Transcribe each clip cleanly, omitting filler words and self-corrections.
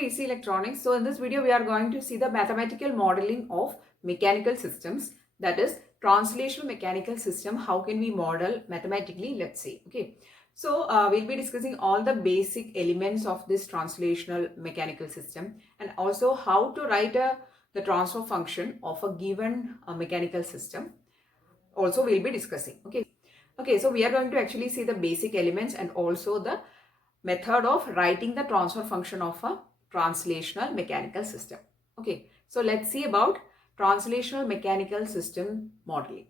to AC Electronics. So in this video, we are going to see the mathematical modeling of mechanical systems. That is translational mechanical system. How can we model mathematically? Let's see. Okay. So we'll be discussing all the basic elements of this translational mechanical system and also how to write the transfer function of a given mechanical system. Also, we'll be discussing. Okay. So we are going to actually see the basic elements and also the method of writing the transfer function of a translational mechanical system. Okay, so let's see about translational mechanical system modeling.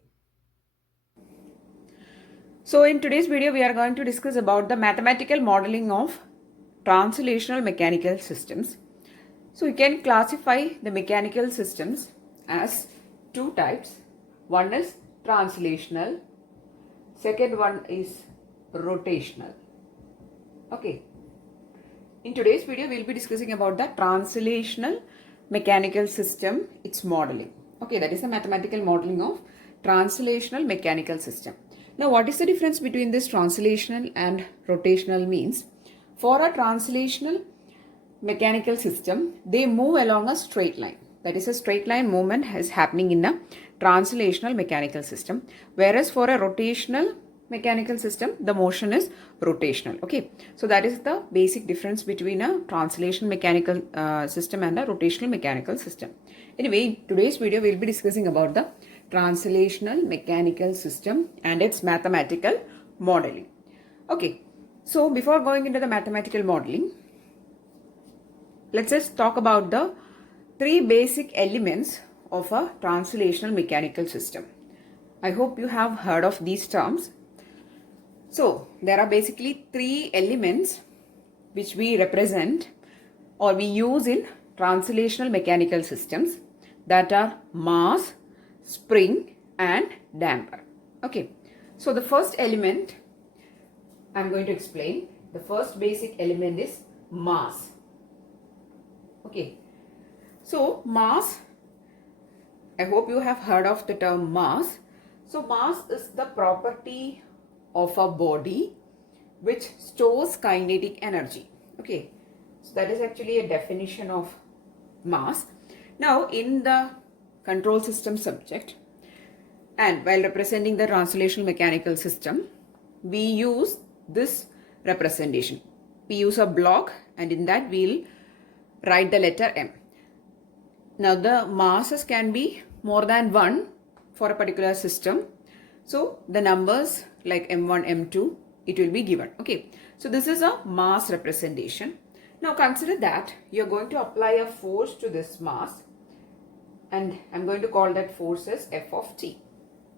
So in today's video, we are going to discuss about the mathematical modeling of translational mechanical systems. So you can classify the mechanical systems as two types. One is translational, second one is rotational. Okay, in today's video, we'll be discussing about the translational mechanical system, its modeling. Okay, that is the mathematical modeling of translational mechanical system. Now, what is the difference between this translational and rotational means? For a translational mechanical system, they move along a straight line. That is, a straight line movement is happening in a translational mechanical system. Whereas for a rotational mechanical system, the motion is rotational. Okay, so that is the basic difference between a translational mechanical system and a rotational mechanical system. Anyway, in today's video, we'll be discussing about the translational mechanical system and its mathematical modeling. Okay, so before going into the mathematical modeling, let's just talk about the three basic elements of a translational mechanical system. I hope you have heard of these terms. So, there are basically three elements which we represent or we use in translational mechanical systems, that are mass, spring and damper. Okay, so the first element I am going to explain. The first basic element is mass. Okay, so mass, I hope you have heard of the term mass. So mass is the property of a body which stores kinetic energy. Okay, so that is actually a definition of mass. Now in the control system subject and while representing the translational mechanical system, we use this representation. We use a block and in that we'll write the letter M. Now the masses can be more than one for a particular system. So the numbers like M1, M2, it will be given. Okay, so this is a mass representation. Now consider that you are going to apply a force to this mass and I'm going to call that force as F of t.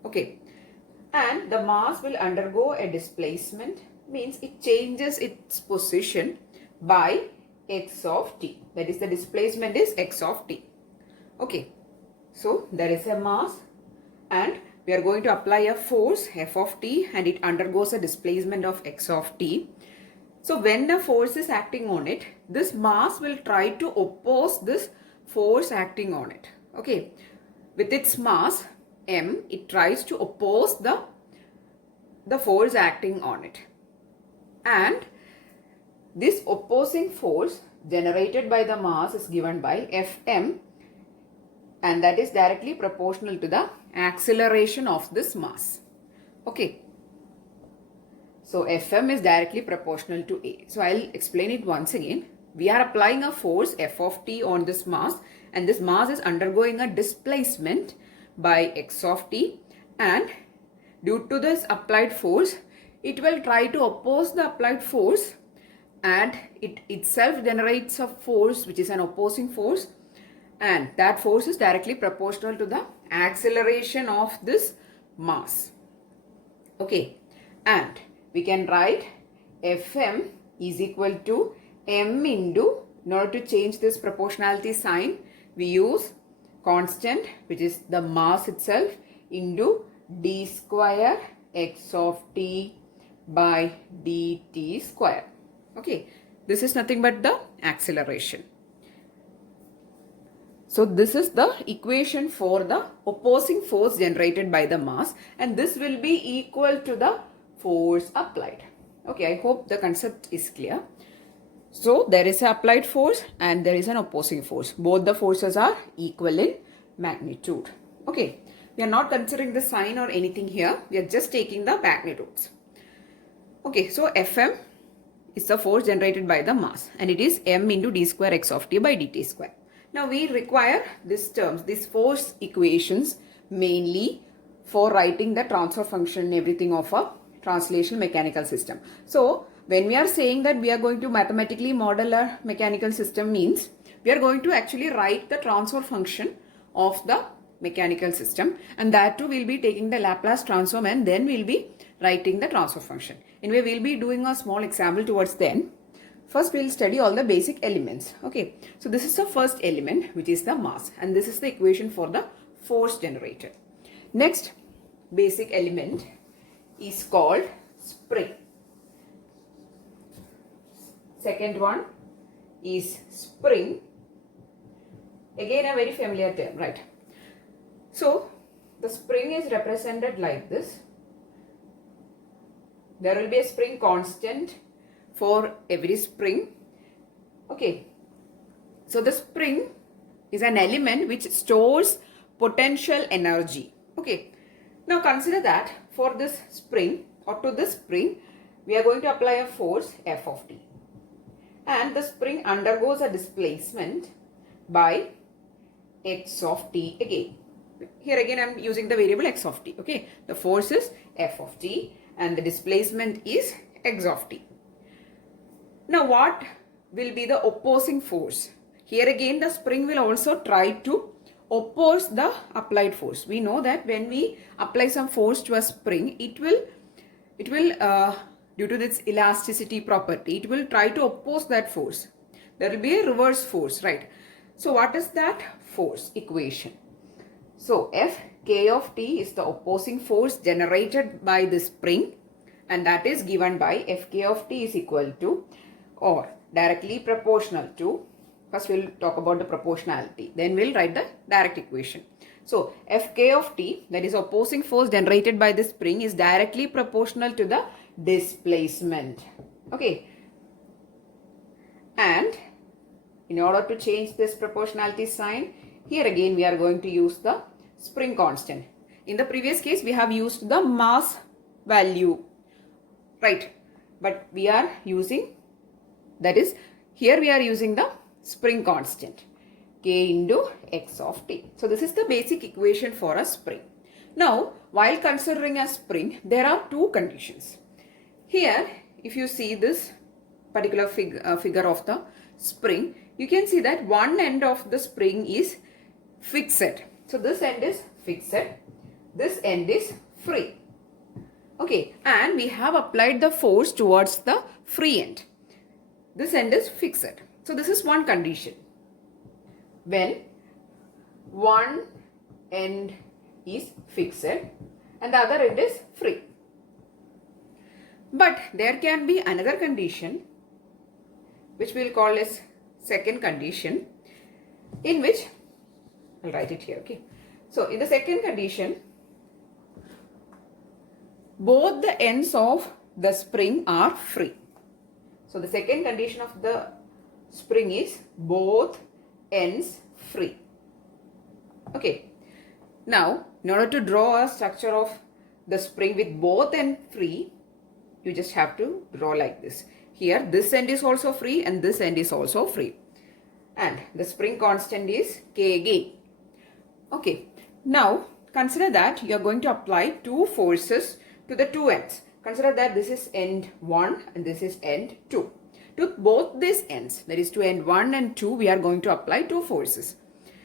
Okay, and the mass will undergo a displacement, means it changes its position by x of t. That is, the displacement is x of t. Okay, so there is a mass and we are going to apply a force F of t and it undergoes a displacement of x of t. So when the force is acting on it, this mass will try to oppose this force acting on it. Okay, with its mass m, it tries to oppose the force acting on it. And this opposing force generated by the mass is given by Fm, and that is directly proportional to the acceleration of this mass. Okay, so Fm is directly proportional to A. So I'll explain it once again. We are applying a force F of t on this mass and this mass is undergoing a displacement by x of t, and due to this applied force, it will try to oppose the applied force and it itself generates a force which is an opposing force, and that force is directly proportional to the acceleration of this mass. Okay, and we can write Fm is equal to m into, in order to change this proportionality sign, we use constant which is the mass itself into d square x of t by dt square. Okay, this is nothing but the acceleration. So this is the equation for the opposing force generated by the mass, and this will be equal to the force applied. Okay, I hope the concept is clear. So there is an applied force and there is an opposing force. Both the forces are equal in magnitude. Okay, we are not considering the sign or anything here. We are just taking the magnitudes. Okay, so Fm is the force generated by the mass and it is m into d square x of t by dt square. Now we require these terms, these force equations mainly for writing the transfer function and everything of a translational mechanical system. So when we are saying that we are going to mathematically model a mechanical system means we are going to actually write the transfer function of the mechanical system, and that too will be taking the Laplace transform and then we'll be writing the transfer function. Anyway, we'll be doing a small example towards then. First we'll study all the basic elements. Okay, so this is the first element, which is the mass, and this is the equation for the force generated. Next basic element is called spring. Second one is spring. Again a very familiar term, right? So the spring is represented like this. There will be a spring constant for every spring. Okay, so the spring is an element which stores potential energy. Okay, now consider that for this spring or to this spring we are going to apply a force F of t, and the spring undergoes a displacement by x of t again. Here again I am using the variable x of t. Okay, the force is F of t and the displacement is x of t. Now what will be the opposing force? Here again the spring will also try to oppose the applied force. We know that when we apply some force to a spring, it will due to its elasticity property, it will try to oppose that force. There will be a reverse force, right? So what is that force equation? So Fk of t is the opposing force generated by the spring, and that is given by Fk of t is equal to or directly proportional to, first we'll talk about the proportionality, then we'll write the direct equation. So Fk of t, that is opposing force generated by the spring, is directly proportional to the displacement. Okay, and in order to change this proportionality sign, here again we are going to use the spring constant. In the previous case we have used the mass value, right? But we are using, that is, here we are using the spring constant k into x of t. So this is the basic equation for a spring. Now while considering a spring, there are two conditions. Here if you see this particular figure of the spring, you can see that one end of the spring is fixed. So this end is fixed, this end is free. Okay, and we have applied the force towards the free end. This end is fixed. So this is one condition. When one end is fixed and the other end is free. But there can be another condition which we will call as second condition, in which I'll write it here. Okay, so in the second condition, both the ends of the spring are free. So the second condition of the spring is both ends free. Okay, now in order to draw a structure of the spring with both ends free, you just have to draw like this. Here this end is also free and this end is also free, and the spring constant is k again. Okay, now consider that you are going to apply two forces to the two ends. Consider that this is end 1 and this is end 2. To both these ends, that is to end 1 and 2, we are going to apply two forces.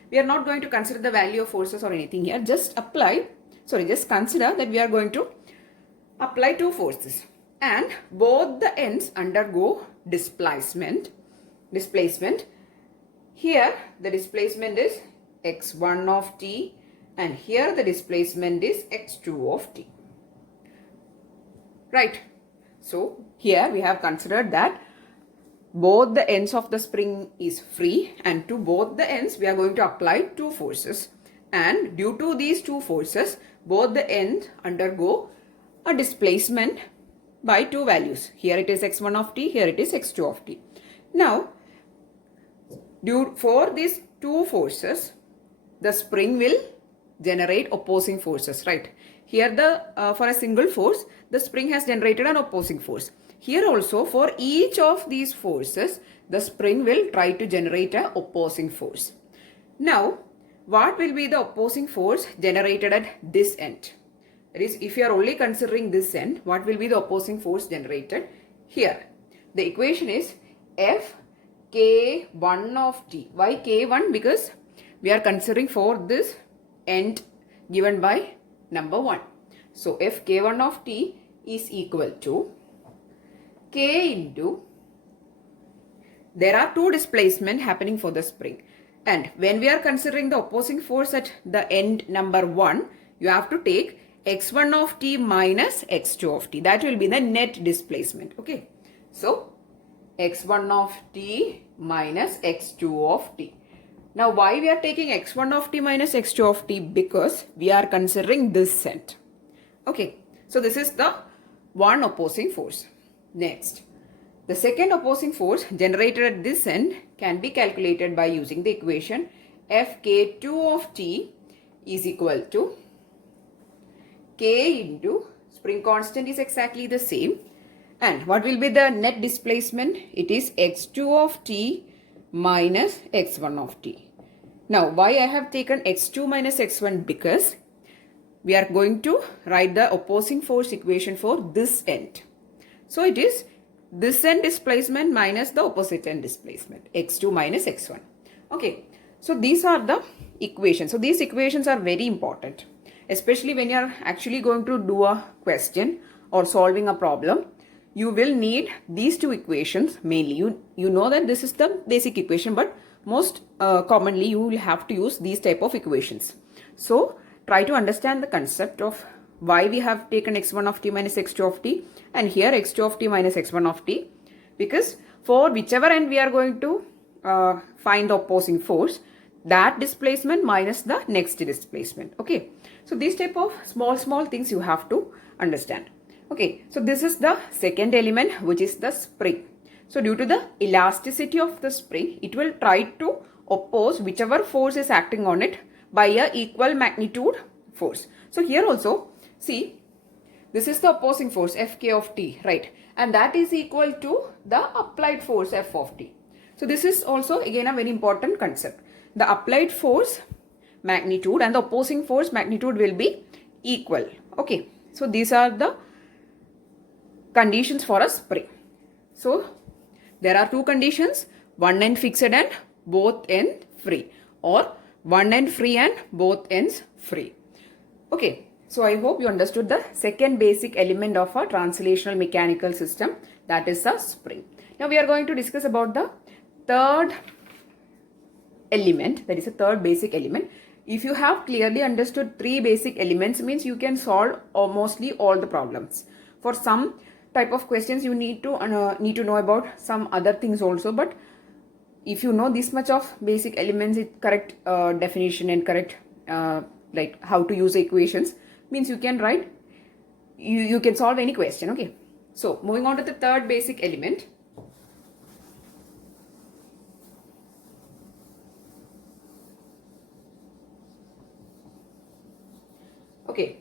We are not going to consider the value of forces or anything here. Just consider that we are going to apply two forces, and both the ends undergo displacement. Here the displacement is x1 of t and here the displacement is x2 of t. Right. So here we have considered that both the ends of the spring is free, and to both the ends we are going to apply two forces, and due to these two forces both the ends undergo a displacement by two values. Here it is x1 of t, here it is x2 of t. Now, for these two forces, the spring will generate opposing forces, right? Here for a single force, the spring has generated an opposing force. Here also, for each of these forces, the spring will try to generate an opposing force. Now, what will be the opposing force generated at this end? That is, if you are only considering this end, what will be the opposing force generated here? The equation is F K1 of T. Why K1? Because we are considering for this end given by number 1. So, F K1 of T is equal to K into, there are two displacement happening for the spring. And when we are considering the opposing force at the end number 1, you have to take x1 of t minus x2 of t. That will be the net displacement. Okay. So, x1 of t minus x2 of t. Now, why we are taking x1 of t minus x2 of t? Because we are considering this set. Okay. So, this is the one opposing force. Next, the second opposing force generated at this end can be calculated by using the equation Fk2 of t is equal to K into, spring constant is exactly the same. And what will be the net displacement? It is x2 of t minus x1 of t. Now, why I have taken x2 minus x1? Because we are going to write the opposing force equation for this end. So, it is this end displacement minus the opposite end displacement, x2 minus x1. Okay. So, these are the equations. So, these equations are very important, especially when you are actually going to do a question or solving a problem. You will need these two equations mainly. You know that this is the basic equation, but most commonly you will have to use these type of equations. So, try to understand the concept of why we have taken x1 of t minus x2 of t and here x2 of t minus x1 of t, because for whichever end we are going to find the opposing force, that displacement minus the next displacement. Okay. So, these type of small things you have to understand. Okay. So, this is the second element, which is the spring. So, due to the elasticity of the spring, it will try to oppose whichever force is acting on it by a equal magnitude force. So, here also, see, this is the opposing force Fk of t, right? And that is equal to the applied force F of t. So, this is also again a very important concept. The applied force magnitude and the opposing force magnitude will be equal. Okay. So, these are the conditions for a spring. So, there are two conditions, one end fixed and both ends free, or one end free and both ends free. Okay. So, I hope you understood the second basic element of a translational mechanical system, that is a spring. Now, we are going to discuss about the third element, that is a third basic element. If you have clearly understood three basic elements, means you can solve mostly all the problems. For some type of questions, you need to know about some other things also, but if you know this much of basic elements, correct definition and correct like how to use equations, means you can write, you can solve any question. Okay. So, moving on to the third basic element. Okay.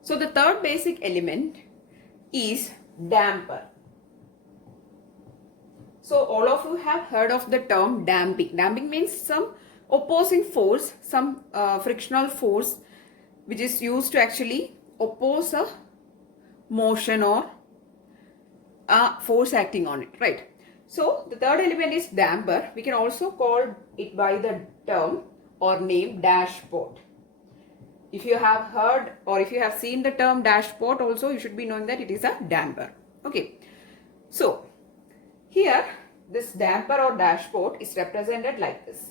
So, the third basic element is damper. So, all of you have heard of the term damping. Damping means some opposing force, some frictional force which is used to actually oppose a motion or a force acting on it, right? So, the third element is damper. We can also call it by the term or name dashpot. If you have heard or if you have seen the term dashpot also, you should be knowing that it is a damper. Okay. So, here this damper or dashpot is represented like this.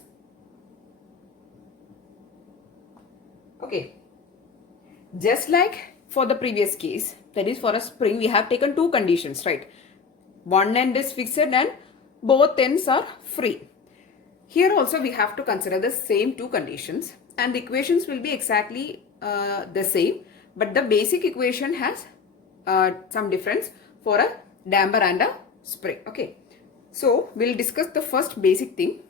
Okay. Just like for the previous case, that is for a spring, we have taken two conditions, right? One end is fixed and both ends are free. Here also we have to consider the same two conditions, and the equations will be exactly the same, but the basic equation has some difference for a damper and a spring. Okay, so we'll discuss the first basic thing.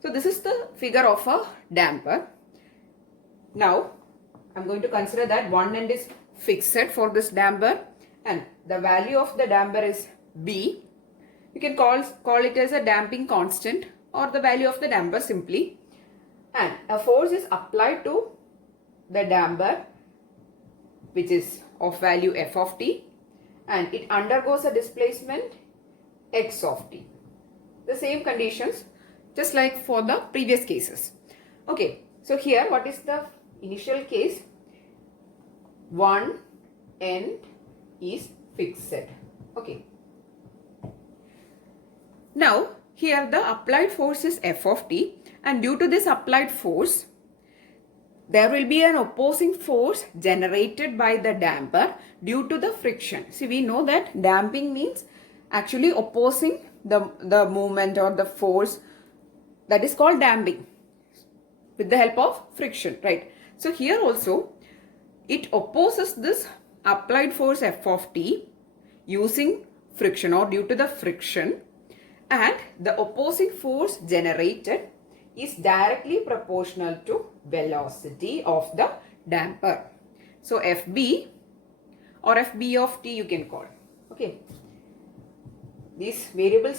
So this is the figure of a damper. Now I'm going to consider that one end is fixed for this damper and the value of the damper is B. You can call it as a damping constant or the value of the damper simply. And a force is applied to the damper which is of value F of t and it undergoes a displacement X of t. The same conditions just like for the previous cases. Okay, so here what is the initial case? One end is fixed. Okay. Now here the applied force is F of t and due to this applied force there will be an opposing force generated by the damper due to the friction. See, we know that damping means actually opposing the movement or the force, that is called damping with the help of friction, right? So here also it opposes this applied force F of t using friction or due to the friction, and the opposing force generated is directly proportional to velocity of the damper. So FB or FB of t you can call. Okay. These variable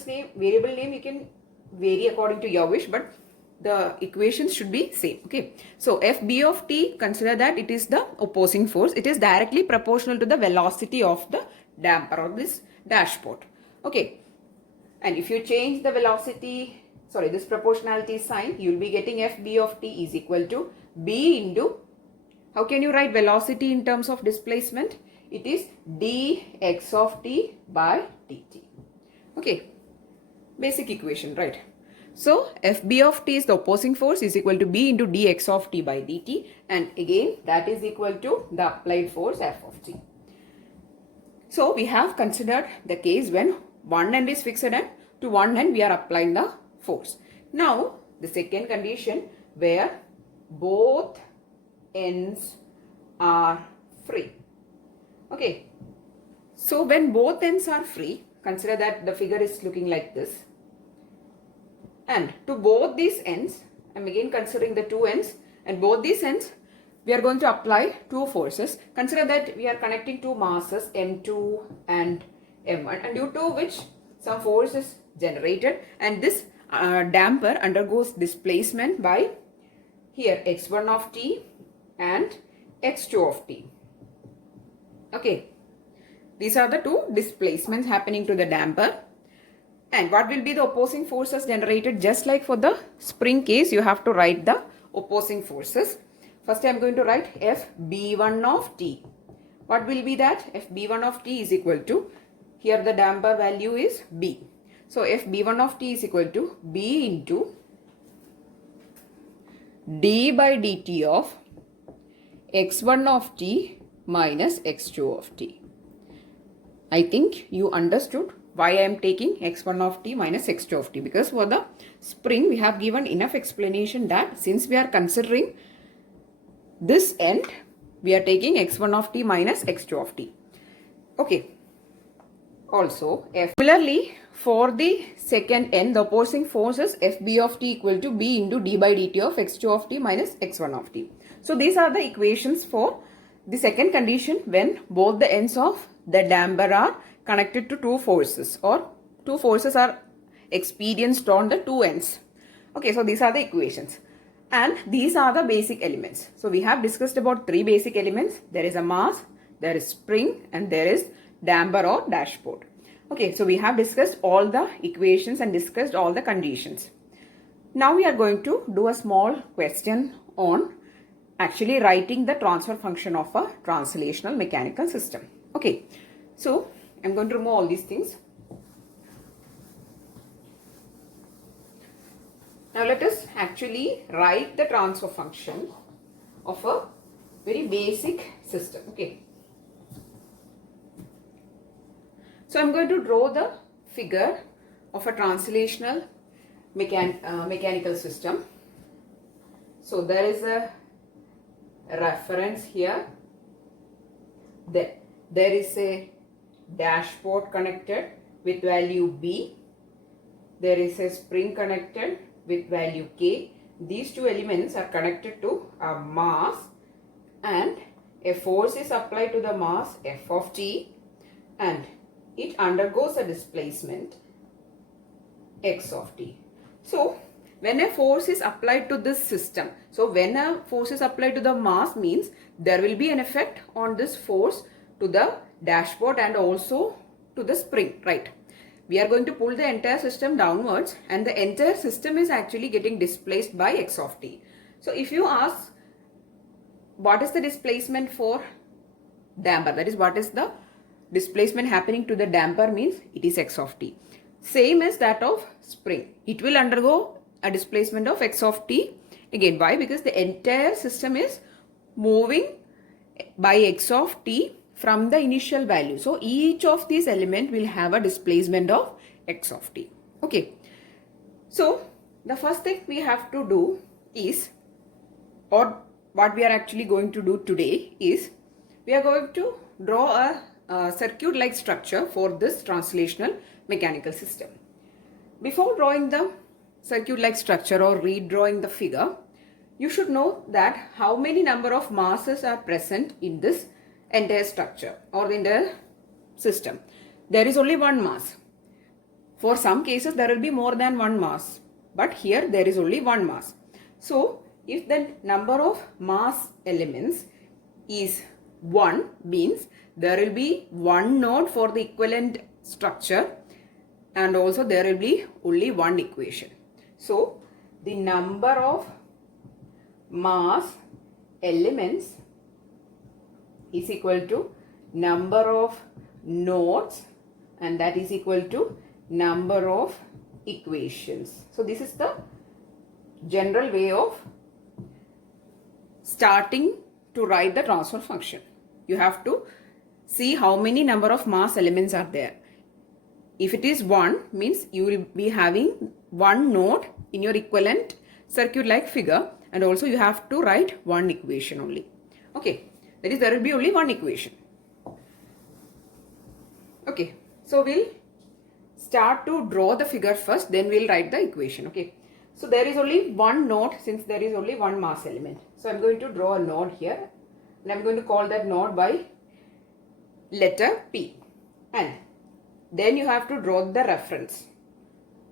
name you can vary according to your wish, but the equations should be same. Okay. So FB of t, consider that it is the opposing force. It is directly proportional to the velocity of the damper or this dashpot. Okay. And if you change the velocity, this proportionality sign, you will be getting FB of t is equal to B into, how can you write velocity in terms of displacement? It is dx of t by dt. Okay, basic equation, right? So FB of t is the opposing force is equal to B into dx of t by dt, and again that is equal to the applied force F of t. So we have considered the case when one end is fixed and to one end we are applying the force. Now the second condition where both ends are free. Okay, so when both ends are free, consider that the figure is looking like this, and to both these ends, I am again considering the two ends, and both these ends we are going to apply two forces. Consider that we are connecting two masses M2 and M1, and due to which some force is generated, and this damper undergoes displacement by here x1 of t and x2 of t. Okay, these are the two displacements happening to the damper. And what will be the opposing forces generated? Just like for the spring case, you have to write the opposing forces. First I am going to write Fb1 of t. What will be that? Fb1 of t is equal to, here the damper value is B. So Fb1 of t is equal to B into d by dt of x1 of t minus x2 of t. I think you understood why I am taking x1 of t minus x2 of t, because for the spring we have given enough explanation that since we are considering this end, we are taking x1 of t minus x2 of t. Okay. Also, similarly for the second end, the opposing force is Fb of t equal to B into d by dt of x2 of t minus x1 of t. So these are the equations for the second condition when both the ends of the damper are connected to two forces, or two forces are experienced on the two ends. Okay, so these are the equations and these are the basic elements. So we have discussed about three basic elements. There is a mass, there is spring, and there is damper or dashpot. Okay, so we have discussed all the equations and discussed all the conditions. Now we are going to do a small question on actually writing the transfer function of a translational mechanical system. Okay, so I'm going to remove all these things. Now let us actually write the transfer function of a very basic system. Okay. So I'm going to draw the figure of a translational mechanical system. So there is a reference here. There is a dashboard connected with value B. There is a spring connected with value K. These two elements are connected to a mass and a force is applied to the mass F of T and it undergoes a displacement X of T. So, when a force is applied to this system, so when a force is applied to the mass means there will be an effect on this force to the dashboard and also to the spring, right? We are going to pull the entire system downwards and the entire system is actually getting displaced by X of T. So, if you ask what is the displacement for damper, that is what is the displacement happening to the damper means it is X of T. Same as that of spring. It will undergo a displacement of X of T. Again, why? Because the entire system is moving by X of T from the initial value. So, each of these elements will have a displacement of X of T. Okay. So, the first thing we have to do is, or what we are actually going to do today is, we are going to draw a circuit-like structure for this translational mechanical system. Before drawing the circuit-like structure or redrawing the figure, you should know that how many number of masses are present in this entire structure or in the system. There is only one mass. For some cases there will be more than one mass, but here there is only one mass. So, if the number of mass elements is 1 means there will be one node for the equivalent structure and also there will be only one equation. So, the number of mass elements is equal to number of nodes and that is equal to number of equations. So, this is the general way of starting to write the transfer function. You have to see how many number of mass elements are there. If it is 1 means you will be having one node in your equivalent circuit-like figure and also you have to write one equation only. Okay, that is there will be only one equation. Okay, so we'll start to draw the figure first, then we'll write the equation. Okay, so there is only one node since there is only one mass element. So I'm going to draw a node here and I'm going to call that node by letter P and then you have to draw the reference.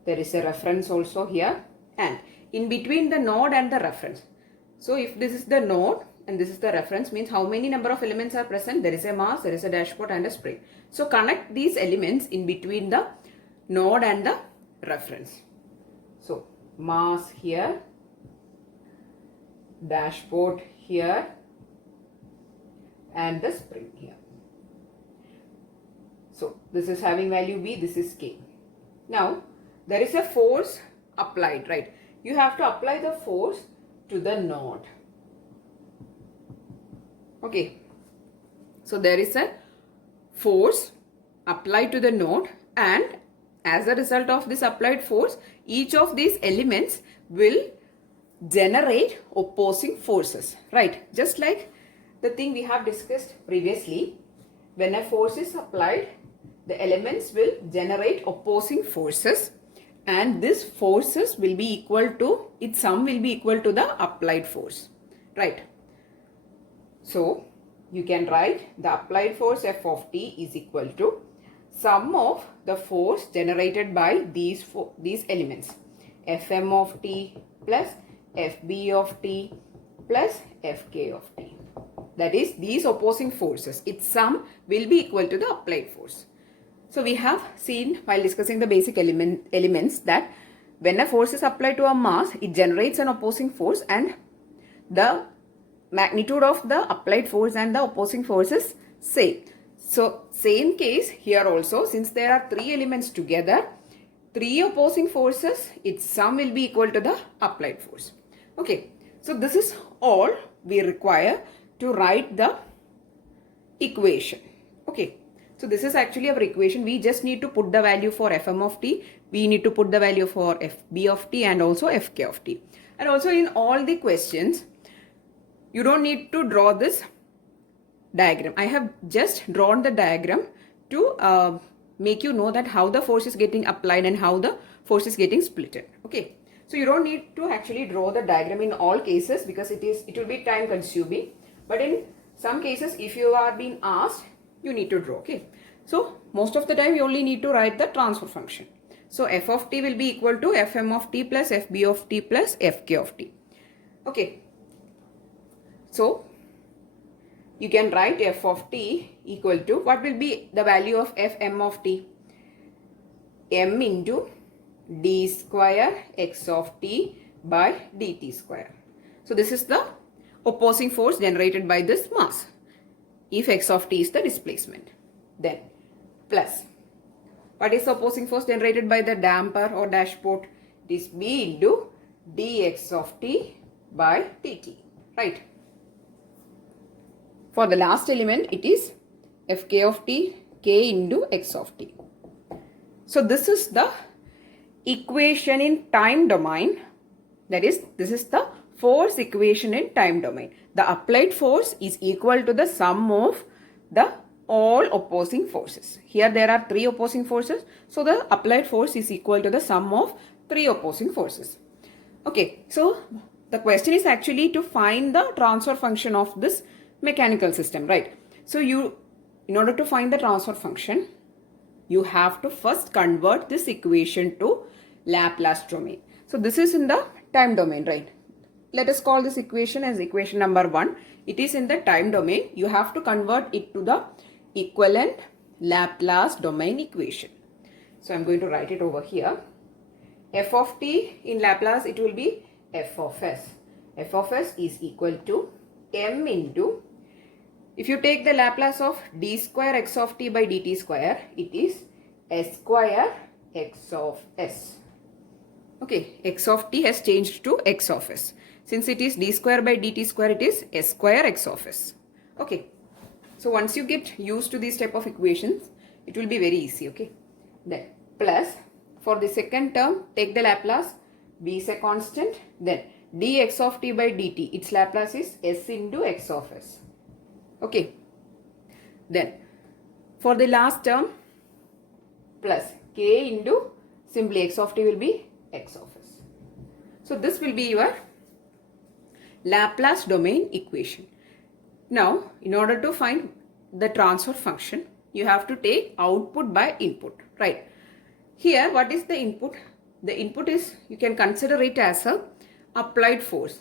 There is a reference also here and in between the node and the reference. So if this is the node and this is the reference means how many number of elements are present? There is a mass, there is a dashboard and a spring. So connect these elements in between the node and the reference. So mass here, dashboard here and the spring here. So this is having value B, this is K. Now there is a force applied, right? You have to apply the force to the node. Okay. So there is a force applied to the node and as a result of this applied force, each of these elements will generate opposing forces, right? Just like the thing we have discussed previously, when a force is applied, the elements will generate opposing forces and these forces will be equal to, its sum will be equal to the applied force, right? So, you can write the applied force F of T is equal to sum of the force generated by these elements, Fm of T plus Fb of T plus Fk of T. That is, these opposing forces, its sum will be equal to the applied force. So, we have seen while discussing the basic elements that when a force is applied to a mass, it generates an opposing force and the magnitude of the applied force and the opposing force is same. So, same case here also, since there are three elements together, three opposing forces, its sum will be equal to the applied force. Okay, so this is all we require to write the equation. Okay, so this is actually our equation. We just need to put the value for Fm of T, we need to put the value for Fb of T and also Fk of T. And also in all the questions, you don't need to draw this diagram. I have just drawn the diagram to make you know that how the force is getting applied and how the force is getting splitted. Okay, so you don't need to actually draw the diagram in all cases because it will be time consuming, but in some cases if you are being asked, you need to draw. Okay, so most of the time you only need to write the transfer function. So f of t will be equal to fm of t plus fb of t plus fk of t. Okay, so you can write f of t equal to, what will be the value of fm of t? M into d square x of t by dt square. So this is the opposing force generated by this mass if x of t is the displacement. Then plus, what is the opposing force generated by the damper or dashpot? It is b into dx of t by dt, right? For the last element, it is fk of t, k into x of t. So this is the equation in time domain. That is, this is the force equation in time domain. The applied force is equal to the sum of the all opposing forces. Here there are 3 opposing forces. So the applied force is equal to the sum of 3 opposing forces. Okay, so the question is actually to find the transfer function of this mechanical system, right? So in order to find the transfer function, you have to first convert this equation to Laplace domain. So this is in the time domain, right? Let us call this equation as equation number 1. It is in the time domain. You have to convert it to the equivalent Laplace domain equation. So I'm going to write it over here. F of t in Laplace, it will be f of s. F of s is equal to m into, if you take the Laplace of d square x of t by dt square, it is s square x of s. Okay, x of t has changed to x of s. Since it is d square by dt square, it is s square x of s. Okay, so once you get used to these type of equations, it will be very easy. Okay, then plus, for the second term, take the Laplace, b is a constant, then dx of t by dt, its Laplace is s into x of s. Okay, then for the last term, plus k into, simply x of t will be x of s. So this will be your Laplace domain equation. Now, in order to find the transfer function, you have to take output by input, right? Here, what is the input? The input is, you can consider it as a applied force.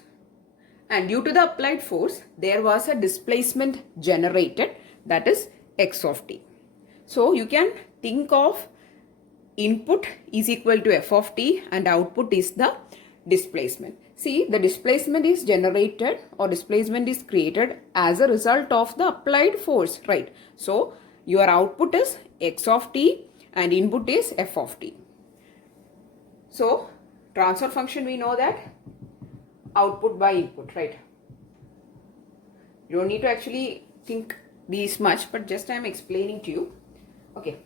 And due to the applied force, there was a displacement generated, that is x of t. So you can think of input is equal to f of t and output is the displacement. See, the displacement is generated or displacement is created as a result of the applied force, right? So your output is x of t and input is f of t. So transfer function, we know that output by input, right? You don't need to actually think these much, but just I am explaining to you. Okay,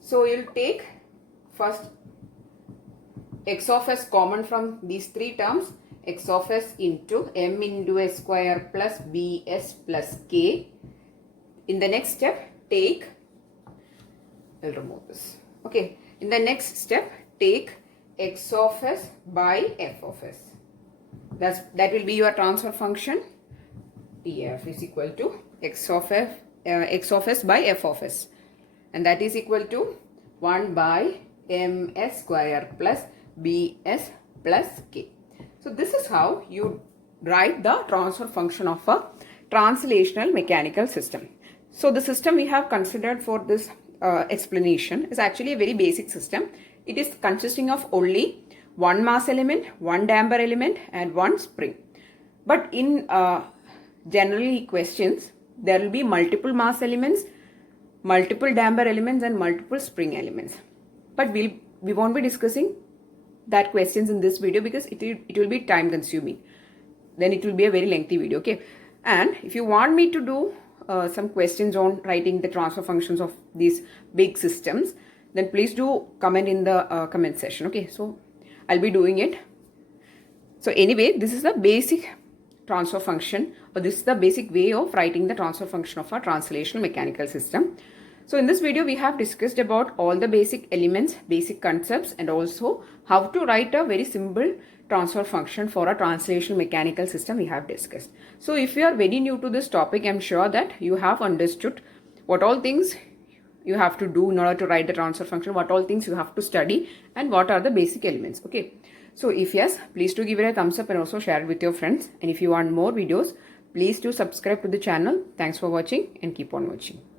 so you'll take first x of s common from these 3 terms, x of s into m into s square plus bs plus k. In the next step, take, I'll remove this. Okay, in the next step, take x of s by f of s. That will be your transfer function. Tf is equal to x of s by f of s, and that is equal to 1 by ms square plus bs plus k. So this is how you write the transfer function of a translational mechanical system. So the system we have considered for this explanation is actually a very basic system. It is consisting of only one mass element, one damper element and one spring. But in generally questions, there will be multiple mass elements, multiple damper elements and multiple spring elements. But we won't be discussing that questions in this video because it will be time consuming. Then it will be a very lengthy video. Okay, and if you want me to do some questions on writing the transfer functions of these big systems, then please do comment in the comment section. Okay, so I'll be doing it. So anyway, this is the basic transfer function this is the basic way of writing the transfer function of a translational mechanical system. So in this video, we have discussed about all the basic elements, basic concepts, and also how to write a very simple transfer function for a translational mechanical system we have discussed. So if you are very new to this topic, I'm sure that you have understood what all things you have to do in order to write the transfer function, what all things you have to study, and what are the basic elements. Okay. So if yes, please do give it a thumbs up and also share it with your friends. And if you want more videos, please do subscribe to the channel. Thanks for watching and keep on watching.